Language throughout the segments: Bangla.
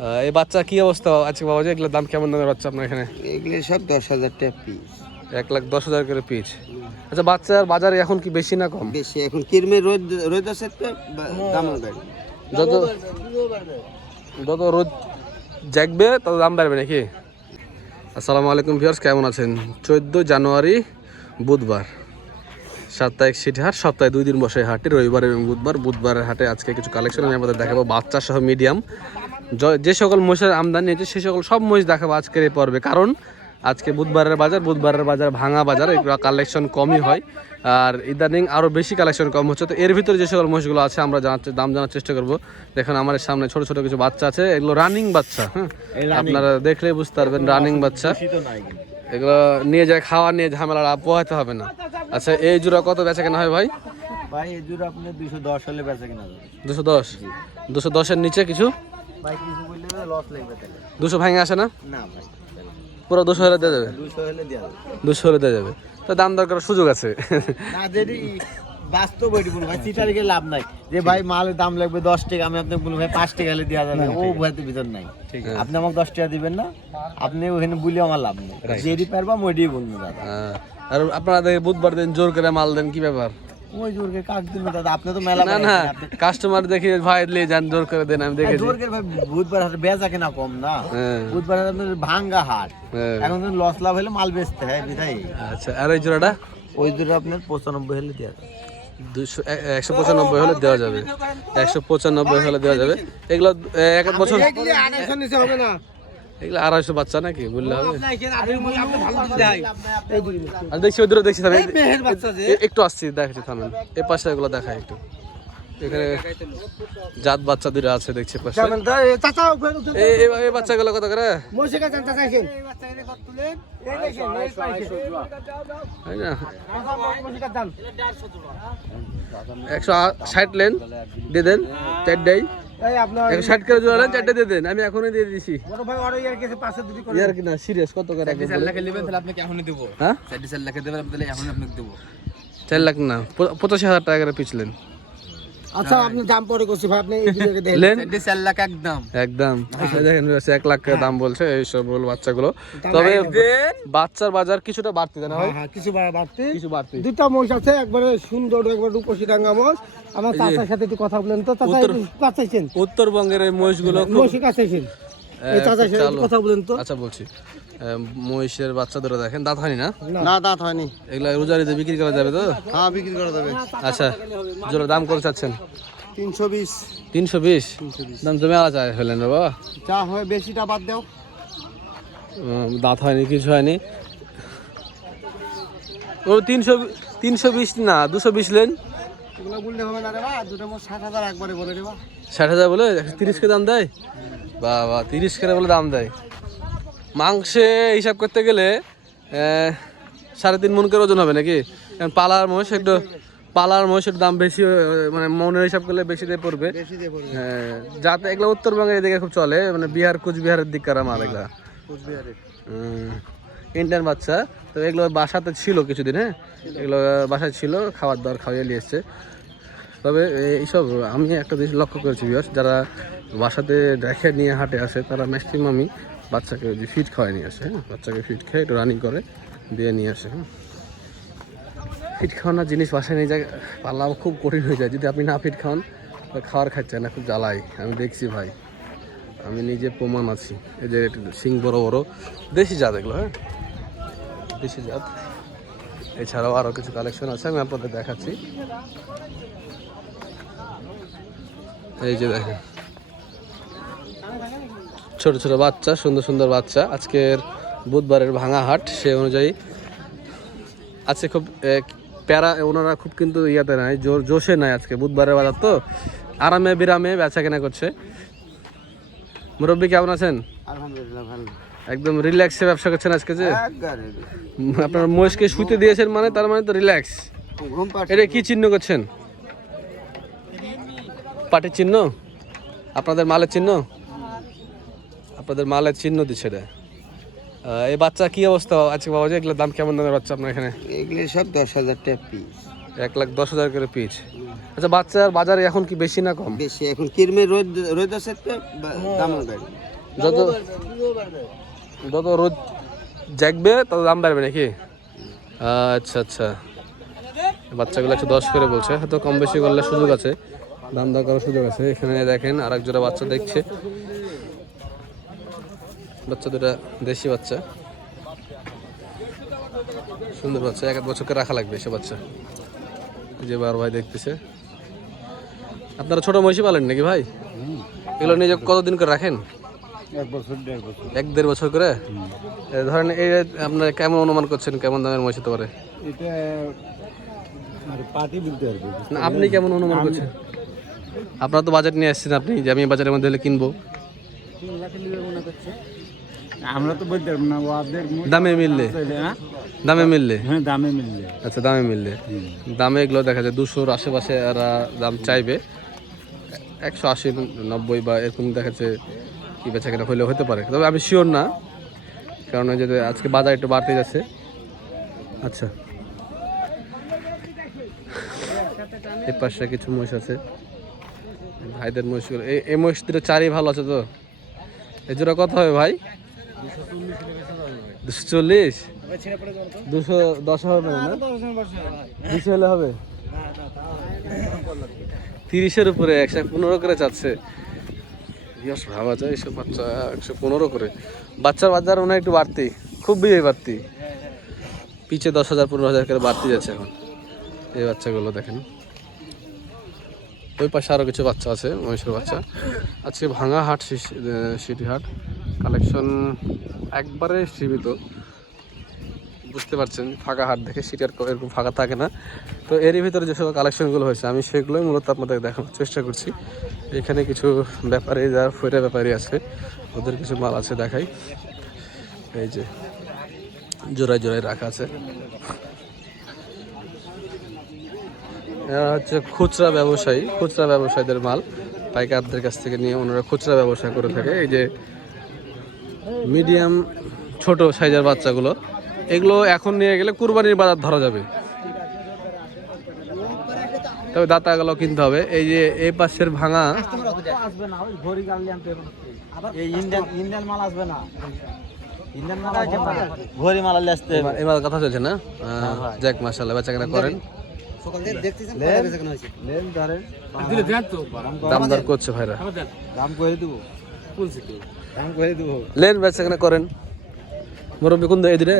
এই বাচ্চা কি অবস্থা আজকে বাবাজি? এগুলোর দাম কেমন দামের বাচ্চা আপনার এখানে? এগুলো সব 10,000 টাকা পিস। 1,10,000 করে পিস। আচ্ছা, বাচ্চার বাজারে এখন কি বেশি না কম? বেশি এখন কিরমে রোদ রোদ আছে তো দাম বাড়বে। যত যত রোদ জাগবে তত দাম বাড়বে নাকি? আসসালামু আলাইকুম ভিউয়ার্স, কেমন আছেন? 14 জানুয়ারি বুধবার, সাপ্তাহিক সিটি হাট। সপ্তাহে 2 দিন বসে হাটে, রবিবার এবং বুধবার। বুধবারের হাটে আজকে কিছু কালেকশন আমি আপনাদের দেখাবো, বাচ্চা সহ মিডিয়াম যে সকল মহিষের আমদানি হয়েছে সে সকল সব মহিষ দেখাবো আজকের এই পর্বে। কারণ আজকে বুধবারের বাজার ভাঙা বাজার, এগুলো কালেকশন কমই হয়, আর ইদানিং আরও বেশি কালেকশন কম হচ্ছে। তো এর ভিতরে যে সকল মহিষগুলো আছে আমরা দাম জানার চেষ্টা করবো। দেখুন আমার সামনে ছোট ছোট কিছু বাচ্চা আছে, এগুলো রানিং বাচ্চা। হ্যাঁ, আপনারা দেখলেই বুঝতে পারবেন রানিং বাচ্চা। এগুলো নিয়ে যায় খাওয়া নিয়ে ঝামেলা পোহাতে হবে না। আচ্ছা, এই জোড়া কত বেচা কেনা হয় ভাই? ভাই এই জোড়া আপনি 210 হলে বেচা কেনা যাবে। 210? 210-এর নিচে কিছু? ভাই কিছু বললে লস লাগবে তাহলে। 200 ভাঙে আসে না? না ভাই, পুরো 200 হলে দেওয়া যাবে? 200 হলে দেওয়া যাবে। 200 হলে দেওয়া যাবে। তো দাম দর করার সুযোগ আছে। না যদি বাস্তব এটি বলুন ভাই, চিটারিকে লাভ নাই যে ভাই মালের দাম লাগবে 10 টাকা, আমি আপনাকে বলবো ভাই 5 টাকা হলে দেওয়া যাবে, ও ভয়তে ভিতর নাই। আপনি আমাকে 10 টাকা দিবেন না, আপনি ওখানে বলি আমার লাভ নেই। যেটি পারবা ওইটাই বলবো দাদা। আর আপনারা দেখে বুধবার দিন জোর করে মাল দেন, কি ব্যাপার? ওই জোরকে কাক দিন দাদা, আপনি তো মেলা না না, কাস্টমার দেখি ভাই নিয়ে যান জোর করে দেন, আমি দেখেছি। জোরকে ভাই বুধবার হাটে বেচা কেনা কম না, বুধবার হাটে আপনার ভাঙ্গা হাট, এখন তো লস লাভ হলে মাল বেচতে হয় বিধাই। আচ্ছা, আর ওই জোড়াটা? ওই জোড়া আপনার 95 হলে দেওয়া যাবে। 195 হলে দেওয়া যাবে। 195 হলে দেওয়া যাবে। এগুলো 1 বছর হবে না, এগুলো 250 বাচ্চা নাকি বললে হবে? আর দেখছি ওই দূরে দেখছি, একটু আসছি, দেখাচ্ছি, থামেন। এই পাশে এগুলো দেখায় একটু। এখানে জাত বাচ্চা দুটো আছে দেখছি পাশে। এই বাচ্চাগুলো কত করে? 160 লেন দিয়ে দেন, 4টাই 160 করে জোড়া লেন, 4টে দিয়ে দেন, আমি এখনই দিয়ে দিছি। ইয়ার কি না সিরিয়াস? কত করে? 4 লাখ নেবেন তাহলে আপনাকে এখনই দেব। হ্যাঁ, 4 লাখ দেবেন তাহলে এখনই আপনাকে দেব। 4 লাখ না, 85,000 টাকা করে পিছলেন। আচ্ছা আপনি দাম পরে করছি ভাই, আপনি এই ভিডিওকে দেখেন 4 লাখ একদম একদম। দেখেন 1 লাখ টাকা দাম বলছে এই সব বাচ্চাগুলো। তবে বাচ্চার বাজার কিছুটা বাড়তি দেনা হয়। হ্যাঁ কিছু বাড়তি। দুটো মহিষ আছে, একবারে সুন্দর, একবার রূপসী ডাঙ্গা মহিষ। আমার চাচার সাথে একটু কথা বলেন তো। চাচা কাছাইছেন উত্তরবঙ্গের এই মহিষগুলো মহিষ কাছাইছেন, এই চাচার সাথে একটু কথা বলেন তো। আচ্ছা বলছি, মহিষের বাচ্চা ধরে দেখেন, দাঁত হয়নি না? না দাঁত হয়নি। এগুলা রোজারিতে বিক্রি করা যাবে তো? হ্যাঁ বিক্রি করা যাবে। আচ্ছা, জোড়া দাম করে চাচ্ছেন? 320। 320 দাম জমে আলা চাই ফেলেন রে বাবা, যা হয় বেশিটা বাদ দাও। দাঁত হয়নি, কিছু হয়নি। ও 320 না 220 লেন। এগুলো বললে হবে না রে বাবা, দুটো মোট 60,000 একবারে বলে রে বাবা। 60,000 বলে 30 কে দাম দেয়? বাবা 30 করে বলে দাম দেয়। মাংসে হিসাব করতে গেলে 3.5 মণ করে ওজন হবে নাকি? কারণ পালার মহিষের দাম বেশি, মানে মনের হিসাব করলে বেশি দিয়ে পড়বে। হ্যাঁ, যাতে এগুলো উত্তরবঙ্গের এদিকে খুব চলে, মানে বিহার কুচবিহারের দিককার মাল এগুলা। ইন্ডিয়ান বাচ্চা তো এগুলো বাসাতে ছিল কিছুদিন। হ্যাঁ, এগুলো বাসায় ছিল, খাবার দাবার খাওয়াই নিয়ে এসছে। তবে এইসব আমি একটা জিনিস লক্ষ্য করেছি ভিউয়ার্স, যারা বাসাতে রেখে নিয়ে হাটে আসে তারা ম্যাক্সিমামই বাচ্চাকে যে ফিট খাওয়াই নিয়ে আসে। হ্যাঁ, বাচ্চাকে ফিট খেয়ে একটু রানিং করে দিয়ে নিয়ে আসে। হ্যাঁ, ফিট খাওয়ানোর জিনিস বাসায় নিয়ে যায় পাল্লা খুব কঠিন হয়ে যায়। যদি আপনি না ফিট খাওয়ান খাওয়ার খাচ্ছে না, খুব জ্বালাই। আমি দেখছি ভাই, আমি নিজে প্রমাণ আছি। এই যে শিং বড় বড় দেশি জাত এগুলো। হ্যাঁ, দেশি জাত। এছাড়াও আরও কিছু কালেকশন আছে, আমি আপনাদের দেখাচ্ছি। এই যে দেখেন ছোট ছোট বাচ্চা, সুন্দর সুন্দর বাচ্চা। আজকের বুধবারের ভাঙা হাট, সে অনুযায়ী আজকে খুব প্যারা, ওনারা খুব কিন্তু ইয়াতে নাই, জোশে নাই। আজকে বুধবারের বাজার তো আরামে বিরামে বেচা কেনা করছে। মুরব্বী কেমন আছেন? আলহামদুলিল্লাহ ভালো, একদম রিল্যাক্সে ব্যবসা করছেন আজকে। যে আপনার মহিষকে শুতে দিয়েছেন মানে তার মানে তো রিল্যাক্স। এটা কি চিহ্ন করছেন? পাটির চিহ্ন? আপনাদের মালের চিহ্ন? আপনাদের মালের চিহ্ন দিচ্ছে এটা। এই বাচ্চা কি অবস্থা আজকে বাবাজি? এগুলোর দাম কেমন দামের বাচ্চা আপনার এখানে? এগুলো সব 10,000 টাকা পিস। 1,10,000 করে পিচ। আচ্ছা, বাচ্চার বাজারে এখন কি বেশি না কম? বেশি এখন কিরমে রোদ রোদ আছে তো দাম বাড়বে। যত যত রোদ জাগবে তত দাম বাড়বে নাকি? আচ্ছা আচ্ছা, বাচ্চাগুলো 110 করে বলছে, হয়তো কম বেশি করলে সুযোগ আছে, দাম দর করার সুযোগ আছে। এখানে দেখেন আর এক জোড়া বাচ্চা দেখছে, বাচ্চা দুটা দেশি বাচ্চা, সুন্দর বাচ্চা, 1 বছরকে রাখা লাগবে সে বাচ্চা। যে বার ভাই দেখতেছে। আপনারা ছোট মহিষী পালেন নাকি ভাই? এগুলো নিজে কতদিন করে রাখেন? 1 বছর 1.5 বছর। 1-1.5 বছর করে। ধরেন এই আপনারা কেমন অনুমান করছেন কেমন দামের মহিষ হতে পারে? এটা মানে পার্টি বলতে পারবে না, আপনি কেমন অনুমান করছেন? আপনারা তো বাজেট নিয়ে আসছেন, আপনি যে আমি বাজারের মধ্যে হলে কিনবো। 3 লাখ নিবে মনে করছে। আমরা তো বলতে পারবো না, ওদের দামে মিললে, দামে মিললে, হ্যাঁ দামে মিলবে। আচ্ছা দামে মিললে, দামে এগুলো দেখা যায় 200-র আশেপাশে এরা দাম চাইবে, 180-90 বা এরকম দেখা যাচ্ছে কি বেচা কেনা হইলে হতে পারে, তবে আমি শিওর না, কারণ ওই যে আজকে বাজার একটু বাড়তে যাচ্ছে। আচ্ছা, এই পাশে কিছু মহিষ আছে, ভাইদের মহিষগুলো, এই মহিষ দুটো চারই ভালো আছে তো? এই জোড়া কত হবে ভাই? 240? 210 হবে না? 200 হলে হবে? 30-এর উপরে 115 করে চাচ্ছে। ভাবা যায় এসব বাচ্চা 115 করে। বাচ্চার বাজার মনে হয় একটু বাড়তি, খুবই বাড়তি, পিছে 10,000-15,000 করে বাড়তি যাচ্ছে এখন এই বাচ্চাগুলো দেখেন। ওই পাশে আরও কিছু বাচ্চা আছে, মহিষের বাচ্চা। আজকে ভাঙা হাট, সিটি হাট, কালেকশন একবারে সীমিত, বুঝতে পারছেন, ফাঁকা হাট দেখে সিটি হাট এরকম ফাঁকা থাকে না। তো এরই ভিতরে যে সকল কালেকশনগুলো হয়েছে আমি সেগুলোই মূলত আপনাদের দেখানোর চেষ্টা করছি। এখানে কিছু ব্যাপারী, যারা ফয়রা ব্যাপারী আছে, ওদের কিছু মাল আছে দেখাই। এই যে জোড়ায় জোড়ায় রাখা আছে, এরা হচ্ছে খুচরা ব্যবসায়ী, খুচরা ব্যবসায়ীদের মাল পাইকারদের কাছ থেকে নিয়ে ওনারা খুচরা ব্যবসা করে থাকে। এই যে মিডিয়াম ছোট সাইজের বাচ্চাগুলো, এগুলো এখন নিয়ে গেলে কুরবানির বাজার ধরা যাবে, তবে দাতাগুলো কিনতে হবে। এই যে এই পাশের ভাঙা, এই ইন্ডিয়ান মাল আসবে না, ইন্ডিয়ান মাল ঘড়ি মাল আসতে এই মাল কথা চলছে না? যাক মাশাআল্লাহ, বেচা কেনা করেন, দাম দর করছে ভাইরা, দাম করে দেবো, দাম করে দেবো, লেন বেচা কেনা করেন। মুরব্বী কোন এই দিরে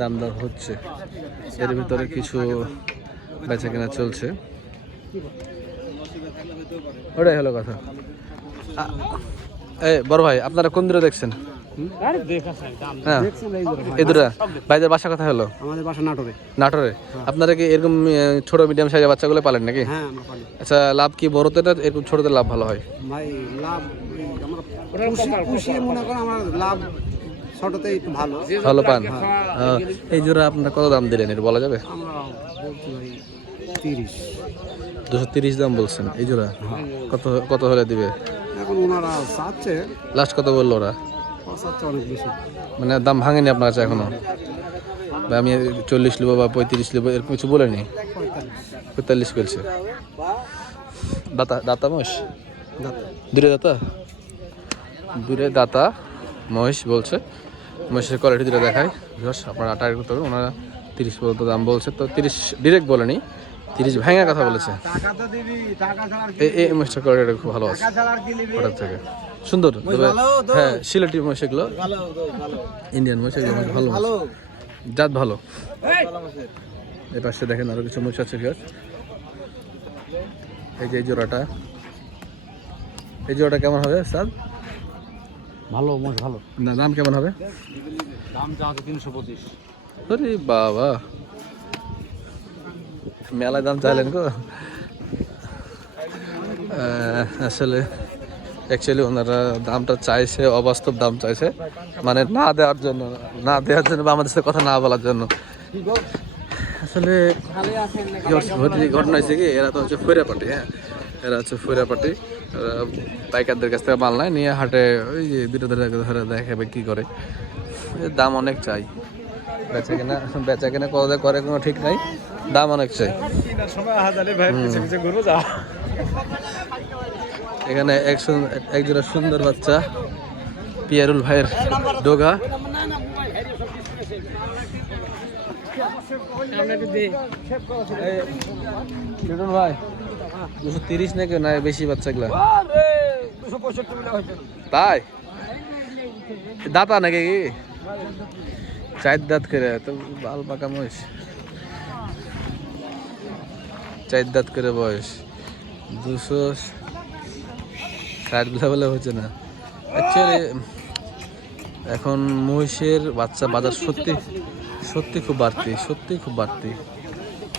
দাম দর হচ্ছে, এর ভিতরে কিছু বেচা কেনা চলছে, ওটাই হলো কথা। এই বড় ভাই, আপনারা কোন দূরে দেখছেন? হ্যাঁ, এই দুটা ভাইদের বাসা কথা হলো? আমাদের বাসা নাটোরে। নাটোরে? আপনারা কি এরকম ছোট মিডিয়াম সাইজের বাচ্চাগুলো পালেন নাকি? হ্যাঁ আমরা পালি। আচ্ছা, লাভ কি বড়তে না এরকম ছোটতে লাভ ভালো হয়? ভাই লাভ আমরা পুষিয়ে মনে করেন আমার লাভ ছোটতেই একটু ভালো ভালো পান। এই জোড়া আপনারা কত দাম দিলেন এটা বলা যাবে? আমরা বলছি ভাই 30। 230 দাম বলছেন এই জোড়া? কত কত হলে দিবে এখন ওনারা চাচ্ছে, লাস্ট কত বললো ওরা? চাচ্ছে অনেক বেশি, মানে দাম ভাঙেনি আপনার কাছে এখনো? বা আমি 40 নেবো বা 35 নেবো এরকম কিছু বলেনি? 45 বলছে। দাতা দাতা মহিষ, দূরে দাতা, দূরে দাতা মহিষ বলছে। মহিষের কোয়ালিটি দুটো দেখায়, আপনারা টার্গেট করতে হবে। ওনারা 30 পর্যন্ত দাম বলছে, তো 30 ডিরেক্ট বলেনি, 30 ভাঙা কথা বলেছে। এই মহিষটার কোয়ালিটি খুব ভালো আছে, ওটার থেকে সুন্দর, তবে হ্যাঁ সিলেটি মহিষ এগুলো, ইন্ডিয়ান মহিষ এগুলো ভালো, জাত ভালো। এই পাশে দেখেন আরো কিছু মহিষ আছে। এই যে এই জোড়াটা, এই জোড়াটা কেমন হবে স্যার? ভালো মোষ ভালো। না, দাম কেমন হবে? দাম চাচ্ছে 325। আরে বাবা, মেলায় দাম চাইলেন গো। আসলে অ্যাকচুয়ালি ওনারা দামটা চাইছে, অবাস্তব দাম চাইছে, মানে না দেওয়ার জন্য, না দেওয়ার জন্য বা আমাদের সাথে কথা না বলার জন্য। আসলে ঘটনা হয়েছে কি, এরা তো হচ্ছে ফয়রা পার্টি, হ্যাঁ এরা হচ্ছে ফয়রা পার্টি, পাইকারদের কাছ থেকে মাল নেয়, নিয়ে হাটে ওই যে দুটো ধরে ধরে দেখাবে কী করে। দাম অনেক চাই, বেচা কেনা কত করে কোনো ঠিক নাই, দাম অনেক চাই। এখানে এক জোড়া সুন্দর বাচ্চা পিয়ারুল ভাইয়ের ডোগা। ভাই 230 নাকি না বেশি বাচ্চাগুলা? তাই দাঁতা নাকি কি? 4 দাঁত করে তো বাল পাকা মহিষ, 4 দাঁত করে বয়স, 260 বলে হচ্ছে না। অ্যাকচুয়ালি এখন মহিষের বাচ্চা বাজার সত্যি খুব বাড়তি,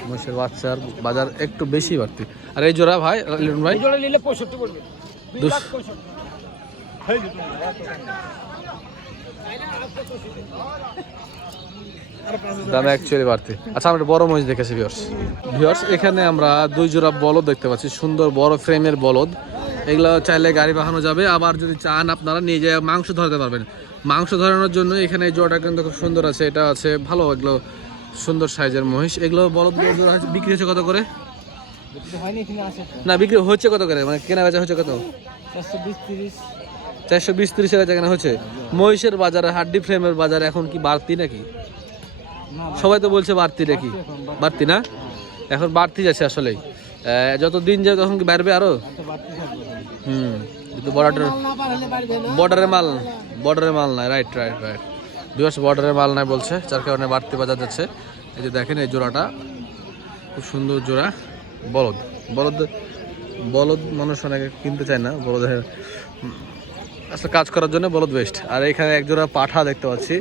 মহিষের বাচ্চার বাজার একটু বেশি বাড়তি। আর এই জোড়া ভাই লিটন ভাই নিলে 65 পড়বে, দাম অ্যাকচুয়ালি বাড়তি। আচ্ছা আমরা বড় মহিষ দেখেছি ভিউয়ার্স, এখানে আমরা 2 জোড়া বলদ দেখতে পাচ্ছি, সুন্দর বড় ফ্রেমের বলদ। এগুলো চাইলে গাড়ি বাহানো যাবে, আবার যদি চান আপনারা নিয়ে যেয়ে মাংস ধরাতে পারবেন। মাংস ধরানোর জন্য এখানে এই জোড়াটা কিন্তু খুব সুন্দর আছে, এটা আছে ভালো, এগুলো সুন্দর সাইজের মহিষ। এগুলো বলদ বিক্রি হচ্ছে কত করে? না বিক্রি হচ্ছে কত করে, মানে কেনা বেচা হচ্ছে কত? 420-30 টাকা কেনা হচ্ছে। মহিষের বাজারে হাড্ডি ফ্রেমের বাজারে এখন কি বাড়তি নাকি? সবাই তো বলছে বাড়তি নাকি, বাড়তি না? এখন বাড়তি যাচ্ছে আসলেই, যত দিন যাবে তখন কি বাড়বে আরো। কিন্তু বর্ডারের মাল নাই, রাইট বিকজ বর্ডারের মাল নাই বলছে, যার কারণে বাড়তি বাজার যাচ্ছে। এই যে দেখেন এই জোড়াটা খুব সুন্দর জোড়া বলদ মানুষ অনেকে কিনতে চায় না, বলদের আসলে কাজ করার জন্য বলদ বেস্ট। আর এখানে এক জোড়া পাঠা দেখতে পাচ্ছি,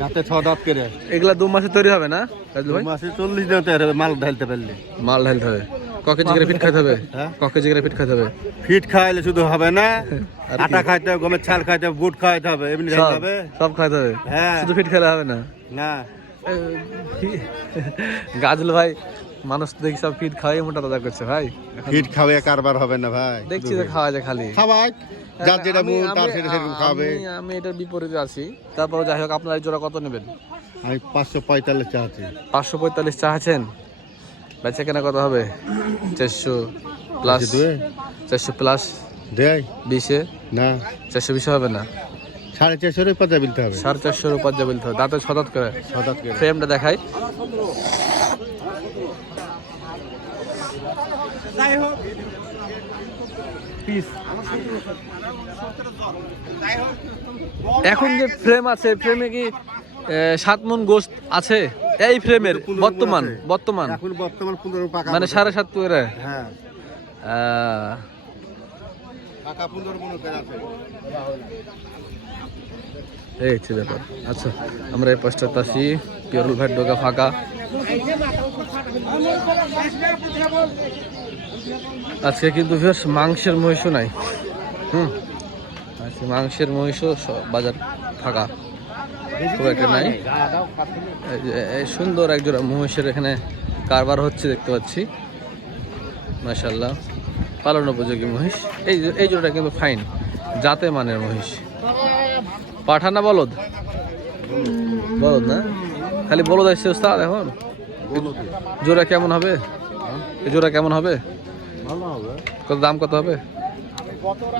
দাঁতে 6 দাঁত করে। এগুলা 2 মাসে তৈরি হবে না রাজু ভাই? 2 মাসে 40 দিন তৈরি হবে, মাল ঢালতে পারলে। ক কেজি করে ফিট খাইতে হবে? ক কেজি করে ফিট খাইতে হবে? ফিট খাইলে শুধু হবে না, আটা খাইতে হবে, গমের ছাল খাইতে হবে, বুট খাইতে হবে, এমনি খাইতে হবে, সব খাইতে হবে। হ্যাঁ, শুধু ফিট খেলে হবে না। না গাজল ভাই মানুষ তো দেখি সব ফিট খাওয়াই মোটা তাজা করছে ভাই, ফিট খাওয়া কারবার হবে না ভাই, দেখছি তো খাওয়া যায় খালি খাওয়াই যার যেটা মুখ তার সেটা সেরকম খাবে। আমি এটার বিপরীতে আছি, তারপর যাই হোক আপনারা এই জোড়া কত নেবেন? আমি 545 চাচ্ছি। 545 চাচ্ছেন, বেচা কেনা কত হবে? 400 প্লাস, 400 প্লাস দেয় 20-এ না, 420 হবে না? 450 উপর যা বিলতে হবে, 450 উপর যা বিলতে হবে। দাঁতে 6 দাঁত করে, 6 দাঁত করে। ফ্রেমটা দেখাই, এখন যে ফ্রেম আছে ফ্রেমে কি 7 মণ গোশত আছে এই ফ্রেমের? বর্তমান এখন বর্তমান 15 পাকা, মানে 7.5 করে। হ্যাঁ পাকা 15 মণ করে আছে। এই হচ্ছে ব্যাপার। আচ্ছা আমরা এই পাশটা আসি, পিয়ারুল ভাই ডোকা ফাঁকা। আজকে কিন্তু মাংসের মহিষও নাই, আজকে মাংসের মহিষও বাজার ফাঁকা, খুব একটা নাই। এই সুন্দর একজোড়া মহিষের এখানে কারবার হচ্ছে দেখতে পাচ্ছি, মাশাআল্লাহ পালন উপযোগী মহিষ। এই জোড়াটা কিন্তু ফাইন, জাতে মানের মহিষ। পাঠা না বলদ না, খালি বলদ আসছে ওস্তাদ। এখন জোড়া কেমন হবে? এই জোড়া কেমন হবে? ভালো হবে। দাম কত হবে?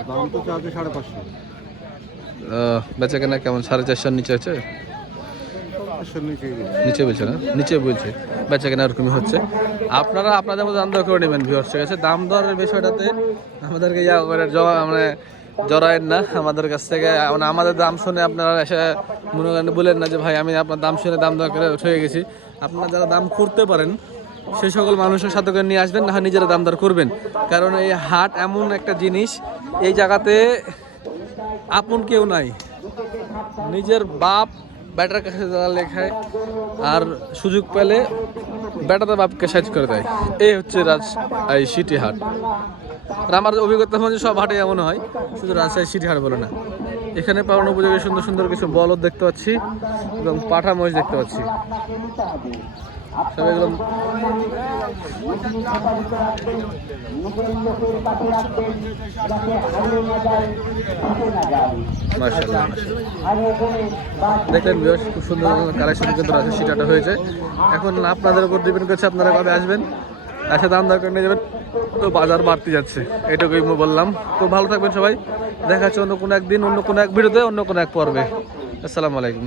দাম তো চার্জে 550। বেচা কেনা কেমন? 450 নিচে আছে, নিচে বলছে না, নিচে বলছে। বেচা কেনা এরকমই হচ্ছে। আপনারা আপনাদের মধ্যে দাম দর করে নেবেন ভিউয়ার্স, ঠিক আছে? দাম দরের বিষয়টাতে আমাদেরকে করে মানে জড়ায়েন না আমাদের কাছ থেকে, মানে আমাদের দাম শুনে আপনারা এসে মনে করেন বলেন না যে ভাই আমি আপনার দাম শুনে দাম দর করে হয়ে গেছি। আপনারা যারা দাম করতে পারেন সেই সকল মানুষের সাথে করে নিয়ে আসবেন, না হয় নিজেরা দাম দর করবেন। কারণ এই হাট এমন একটা জিনিস, এই জায়গাতে আপন কেউ নাই, নিজের বাপ ব্যাটার কাছে যারা লেখায়, আর সুযোগ পেলে ব্যাটাতে বাপকে সাইজ করে দেয়। এই হচ্ছে এই সিটি হাট। আর আমার অভিজ্ঞতা মধ্যে সব হাটে এমন হয়, শুধু রাজশাহী সিটি হাট বলে না। এখানে পালন উপযোগী সুন্দর সুন্দর কিছু বলদ দেখতে পাচ্ছি এবং পাঠা মহিষ দেখতে পাচ্ছি। সব একদম মাশাআল্লাহ। দেখলেন ভিউয়ার্স, খুব সুন্দর কালেকশন কিন্তু আছে, সেটা হয়েছে। এখন আপনাদের উপর ডিপেন্ড করছে আপনারা কবে আসবেন, এসে দাম দরকার নিয়ে যাবেন, তো বাজার বাড়তে যাচ্ছে, এটুকুই বললাম। তো ভালো থাকবেন সবাই, দেখা হচ্ছে অন্য কোনো একদিন, অন্য কোনো এক ভিডিওতে, অন্য কোনো এক পর্বে। আসসালামু আলাইকুম।